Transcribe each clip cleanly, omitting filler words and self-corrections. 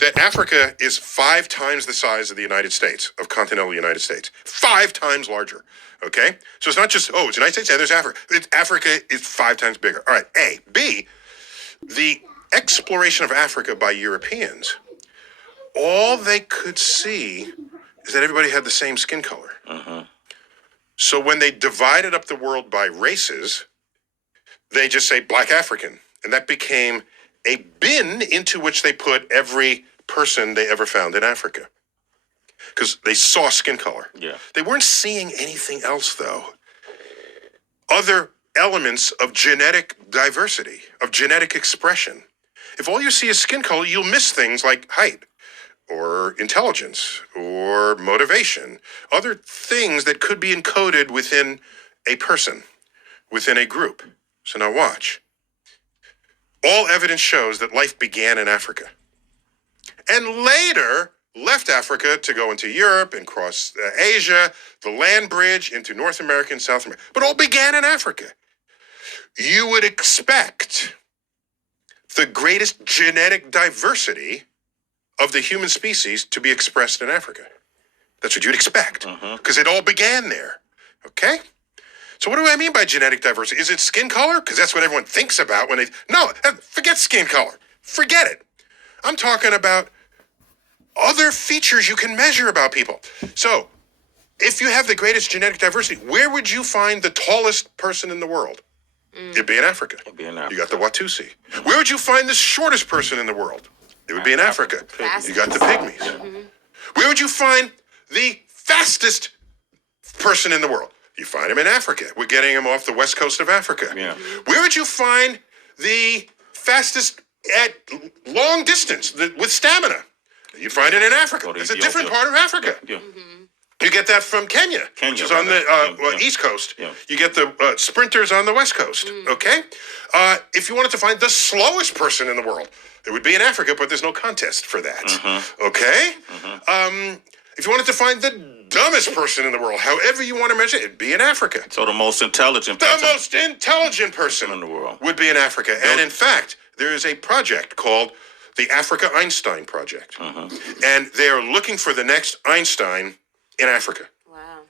that Africa is 5 times the size of the United States, of continental United States. 5 times larger. Okay? So it's not just, oh, it's the United States and there's Africa. Africa is 5 times bigger. All right, A. B, the exploration of Africa by Europeans, all they could see is that everybody had the same skin color. So when they divided up the world by races, they just say black African. And that became a bin into which they put every person they ever found in Africa. Because they saw skin color. Yeah. They weren't seeing anything else, though. Other elements of genetic diversity, of genetic expression. If all you see is skin color, you'll miss things like height, or intelligence, or motivation. Other things that could be encoded within a person, within a group. So now watch. All evidence shows that life began in Africa. And later left Africa to go into Europe and cross Asia, the land bridge into North America and South America. But all began in Africa. You would expect the greatest genetic diversity of the human species to be expressed in Africa. That's what you'd expect, because it all began there. Okay? So what do I mean by genetic diversity? Is it skin color? Because that's what everyone thinks about when they... No, forget skin color. Forget it. I'm talking about other features you can measure about people. So, if you have the greatest genetic diversity, where would you find the tallest person in the world? It'd be in Africa. It'd be in Africa. You got the Watusi. Where would you find the shortest person in the world? It would be in Africa. You got the Pygmies. Where would you find the fastest person in the world? You find him in Africa. We're getting him off the west coast of Africa. Yeah. Where would you find the fastest at long distance with stamina? You find it in Africa. It's a different part of Africa. Yeah. You get that from Kenya, which is on the East Coast. Yeah. You get the sprinters on the West Coast, okay? If you wanted to find the slowest person in the world, it would be in Africa, but there's no contest for that, okay? If you wanted to find the dumbest person in the world, however you want to measure it, it'd be in Africa. So the most intelligent The person most intelligent person in the world would be in Africa. And in fact, there is a project called the Africa Einstein Project. And they're looking for the next Einstein in Africa. Wow.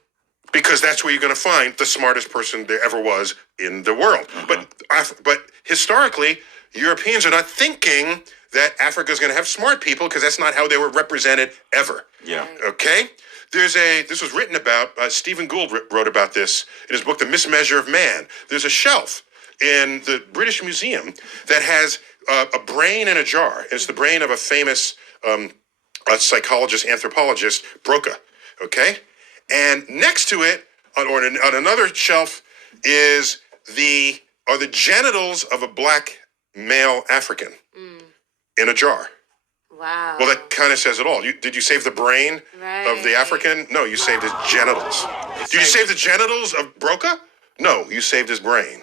Because that's where you're going to find the smartest person there ever was in the world. But historically, Europeans are not thinking that Africa is going to have smart people because that's not how they were represented ever. Yeah. Okay? This was written about, Stephen Gould wrote about this in his book, The Mismeasure of Man. There's a shelf in the British Museum that has a brain in a jar. It's the brain of a famous psychologist, anthropologist, Broca. Okay? And next to it, on another shelf, are the genitals of a black male African in a jar. Wow. Well, that kind of says it all. Did you save the brain of the African? No, you saved his genitals. Did you save the genitals of Broca? No, you saved his brain.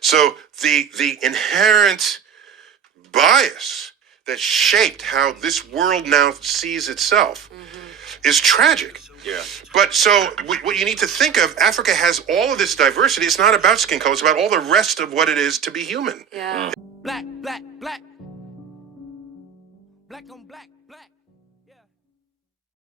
So the inherent bias that shaped how this world now sees itself is tragic. Yeah. But so what you need to think of, Africa has all of this diversity. It's not about skin color. It's about all the rest of what it is to be human. Yeah. Black, black, black. Black on black.